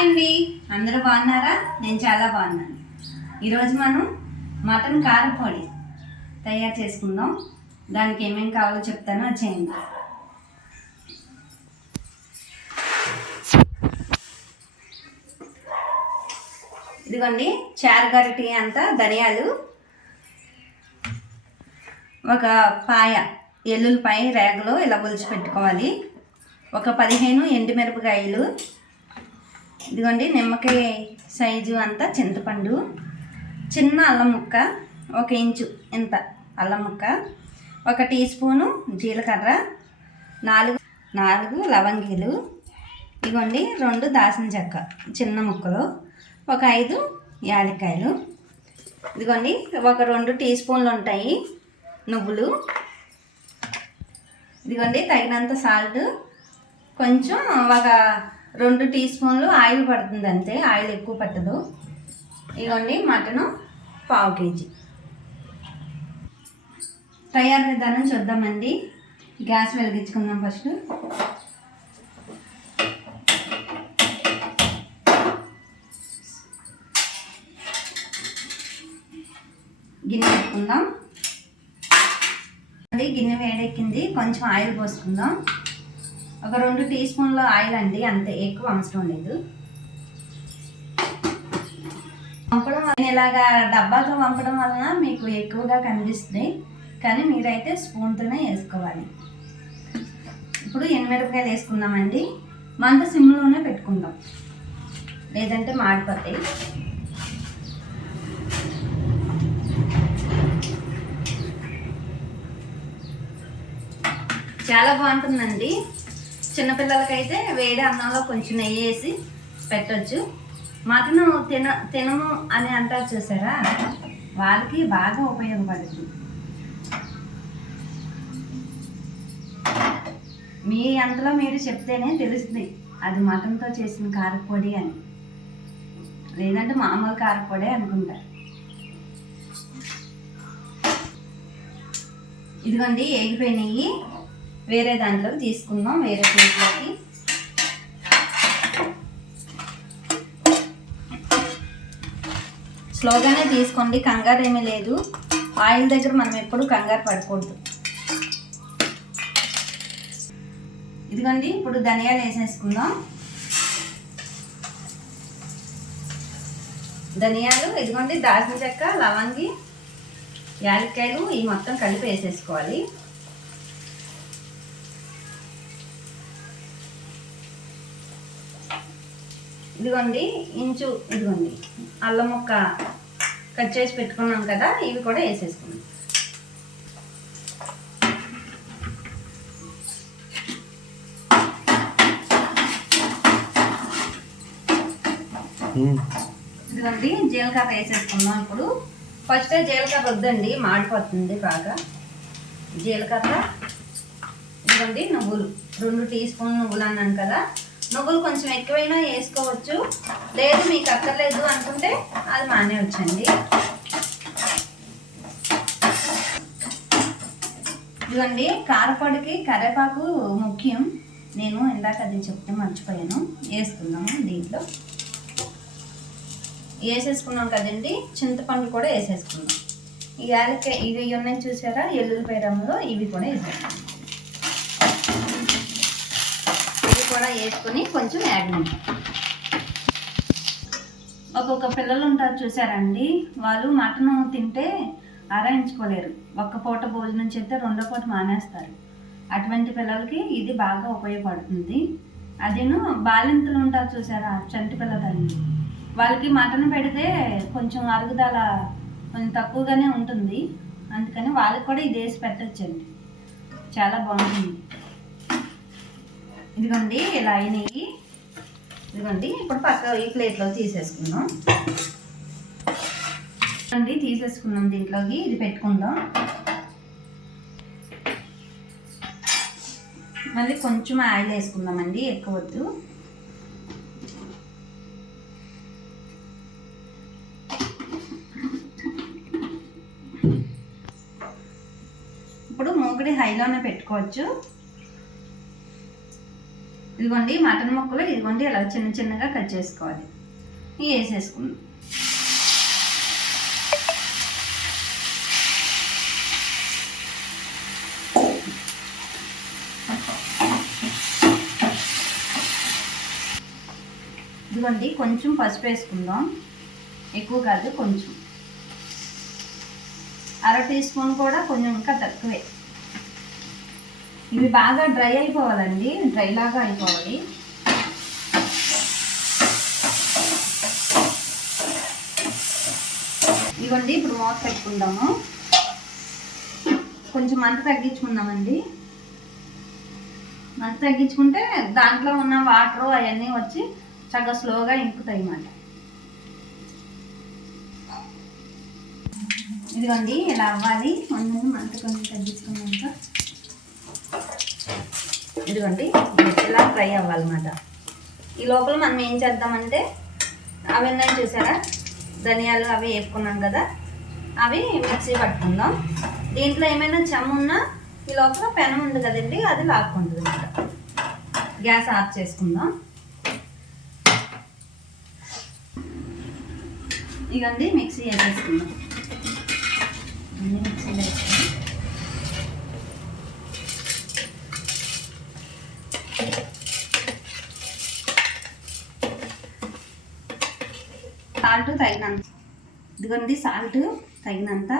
Hi అండి. అందరూ బాగున్నారా? నేను చాలా బాగున్నాను. ఈరోజు మనం మటన్ కారపొడి తయారు చేసుకుందాం. దానికి ఏమేమి కావాలో చెప్తాను అది చేయండి. ఇదిగోండి చారు గరిటి అంత ధనియాలు ఒక పాయ ఎల్లుల్లిపాయ రేగలు ఇలా ఒలిచి పెట్టుకోవాలి. ఒక పదిహేను ఎండుమిరపకాయలు ఇదిగోండి నిమ్మకాయ సైజు అంతా చింతపండు. చిన్న అల్లం ముక్క ఒక ఇంచు ఇంత అల్లం ముక్క ఒక టీ స్పూను జీలకర్ర నాలుగు నాలుగు లవంగీలు. ఇదిగోండి రెండు దాసిన చెక్క చిన్న ముక్కలు ఒక ఐదు యాలక్కాయలు. ఇదిగోండి ఒక రెండు టీ స్పూన్లు ఉంటాయి నువ్వులు. ఇదిగోండి తగినంత సాల్ట్. కొంచెం ఒక రెండు టీ స్పూన్లు ఆయిల్ పడుతుంది అంతే ఆయిల్ ఎక్కువ పట్టదు. ఇగోండి మటను పావు కేజీ. తయారు విధానం చూద్దామండి. గ్యాస్ వెలిగించుకుందాం ఫస్ట్. గిన్నె పెట్టుకుందాం. అది గిన్నె వేడెక్కింది కొంచెం ఆయిల్ పోసుకుందాం. ఒక రెండు టీ స్పూన్ల ఆయిల్ అండి అంతే ఎక్కువ అవసరం లేదు. పంపడం ఇలాగా డబ్బాతో పంపడం వలన మీకు ఎక్కువగా కనిపిస్తుంది కానీ మీరైతే స్పూన్తోనే వేసుకోవాలి. ఇప్పుడు ఎనిమిరపకాయలు వేసుకుందామండి. మంట సిమ్లోనే పెట్టుకుందాం. లేదంటే మాడిపోతాయి. చాలా బాగుంటుందండి. చిన్నపిల్లలకైతే వేడి అన్నంలో కొంచెం నెయ్యి వేసి పెట్టచ్చు. మటన్ తిన తినము అని అంటారు చూసారా? వాళ్ళకి బాగా ఉపయోగపడుతుంది. మీ అంతలో మీరు చెప్తేనే తెలుస్తుంది అది మటన్తో చేసిన కారపొడి అని. లేదంటే మామూలు కారపొడి అనుకుంటారు. ఇదిగోండి ఏగిపోయినాయి. వేరే దాంట్లో తీసుకుందాం వేరే ప్లేట్లోకి. స్లోగానే తీసుకోండి కంగారు ఏమీ లేదు. ఆయిల్ దగ్గర మనం ఎప్పుడు కంగారు పడకూడదు. ఇదిగోండి ఇప్పుడు ధనియాలు వేసేసుకుందాం. ధనియాలు ఇదిగోండి దాల్చిన చెక్క లవంగి యాలక్కాయలు ఈ మొత్తం కలిపి వేసేసుకోవాలి. ఇదిగోండి ఇంచు ఇదిగోండి. అల్లం ముక్క కట్ చేసి పెట్టుకున్నాం కదా ఇవి కూడా వేసేసుకున్నాం ఇదిగోండి జీలకర్ర వేసేసుకుందాం ఇప్పుడు. ఫస్ట్ జీలకర్ర వద్దండి మాడిపోతుంది బాగా. జీలకర్ర ఇదిగోండి నువ్వులు. రెండు టీ స్పూన్ నువ్వులు అన్నాను కదా నువ్వులు కొంచెం ఎక్కువైనా వేసుకోవచ్చు. లేదు మీకు అక్కర్లేదు అనుకుంటే అది మానేయచ్చండి. ఇదిగోండి కారపొడికి కరివేపాకు ముఖ్యం. నేను ఇందాక అది చెప్తే మర్చిపోయాను. వేసుకుందాము దీంట్లో. వేసేసుకున్నాం కదండి చింతపండు కూడా వేసేసుకుందాం. ఈ యాలక్కాయ ఇవి ఉన్నాయి చూసారా? ఎల్లుల్లిపాయ రంగులో ఇవి కూడా వేసేసుకున్నాం కూడా వేసుకొని కొంచెం యాగనిద్దాం ఒక్కొక్క పిల్లలు ఉంటారు చూసారండి వాళ్ళు మటన్ తింటే ఆరాయించుకోలేరు. ఒక్క పూట భోజనం చేస్తే రెండో పూట మానేస్తారు. అటువంటి పిల్లలకి ఇది బాగా ఉపయోగపడుతుంది. అదేను బాలింతలు ఉంటారు చూసారా చంటి పిల్లలని వాళ్ళకి మటన్ పెడితే కొంచెం అరుగుదల కొంచెం తక్కువగానే ఉంటుంది. అందుకని వాళ్ళకి కూడా ఇది వేసి పెట్టచ్చండి. చాలా బాగుంటుంది. ఇదిగోండి ఇలా అయినాయి. ఇదిగోండి ఇప్పుడు పక్క ఈ ప్లేట్లో తీసేసుకుందాం. అండి తీసేసుకున్నాం దీంట్లోకి ఇది పెట్టుకుందాం. మళ్ళీ కొంచెం ఆయిల్ వేసుకుందామండి ఎక్కువ వద్దు. ఇప్పుడు మూకుడి హైలోనే పెట్టుకోవచ్చు. ఇదిగోండి మటన్ ముక్కలు ఇదిగోండి ఇలా చిన్న చిన్నగా కట్ చేసుకోవాలి. ఇవి వేసేసుకుందాం. ఇదిగోండి కొంచెం పసుపు వేసుకుందాం. ఎక్కువ కాదు కొంచెం. అర టీ స్పూన్ కూడా కొంచెం ఇంకా తక్కువే. ఇవి బాగా డ్రై అయిపోవాలండి డ్రై లాగా అయిపోవాలి. ఇవ్వండి ఇప్పుడు మూత పెట్టుకుందాము కొంచెం మంట తగ్గించుకుందామండి. మంట తగ్గించుకుంటే దాంట్లో ఉన్న వాటర్ అవన్నీ వచ్చి చక్కగా స్లోగా ఇంకుతాయి అన్నమాట. ఇదిగోండి ఇలా అవ్వాలి. ముందు మంట కొంచెం తగ్గించుకున్నాక ఇదిగోండి ఇలా ఫ్రై అవ్వాలన్నమాట. ఈ లోపల మనం ఏం చేద్దామంటే అవి ఉన్నాయి చూసారా? ధనియాలు అవి వేపుకున్నాం కదా. అవి మిక్సీ పట్టుకుందాం. దీంట్లో ఏమైనా చెమ్మున్నా ఈ లోపల పెనం ఉంది కదండి అది లాక్కుంటుంది అనమాట గ్యాస్ ఆఫ్ చేసుకుందాం. ఇదండి మిక్సీ వేసేసుకుందాం అన్ని మిక్సీలో వేసుకుందాం సాల్ట్ తగినంత ఇదిగోండి సాల్ట్ తగినంత.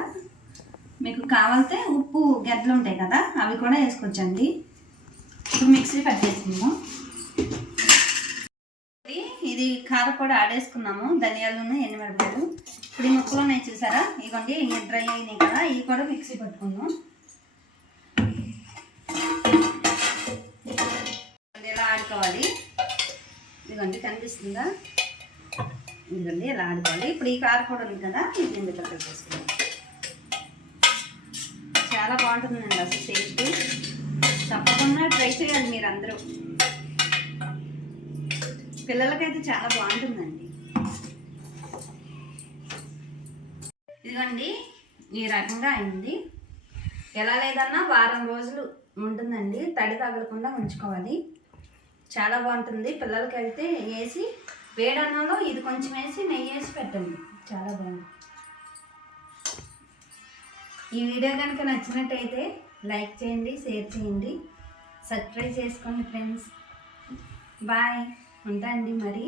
మీకు కావాలితే ఉప్పు గెడ్డలు ఉంటాయి కదా అవి కూడా వేసుకోవచ్చండి. ఇప్పుడు మిక్సీ పట్టేసుకుందాం. ఇది కారపొడి ఆడేసుకున్నాము ధనియాలు ఎనిమిరపాయలు ఇప్పుడు ఈ ముక్కలు ఉన్నాయి చూసారా? ఇవ్వండి ఇవి డ్రై అయినాయి కదా ఇవి కూడా మిక్సీ పట్టుకుందాం. ఇలా ఎలా ఆడుకోవాలి. ఇదిగోండి కనిపిస్తుందా? ఇదండి ఇలా ఆడుకోవాలి ఇప్పుడు ఈ కారపొడి ఉంది కదా ఇది ఇందులో పెట్టేసుకుందాం చాలా బాగుంటుందండి అసలు టేస్ట్. తప్పకుండా ట్రై చేయాలి మీరు అందరూ పిల్లలకైతే చాలా బాగుంటుందండి. ఇదిగోండి ఈ రకంగా అయింది. ఎలా లేదన్నా వారం రోజులు ఉంటుందండి. తడి తగలకుండా ఉంచుకోవాలి. చాలా బాగుంటుంది. పిల్లలకి అయితే వేసి వేడన్నంలో ఇది కొంచెం వేసి నెయ్యి వేసి పెట్టండి. చాలా బాగుంది. ఈ వీడియో కనుక నచ్చినట్టయితే లైక్ చేయండి షేర్ చేయండి సబ్స్క్రైబ్ చేసుకోండి ఫ్రెండ్స్. బాయ్. ఉంటా అండి మరి.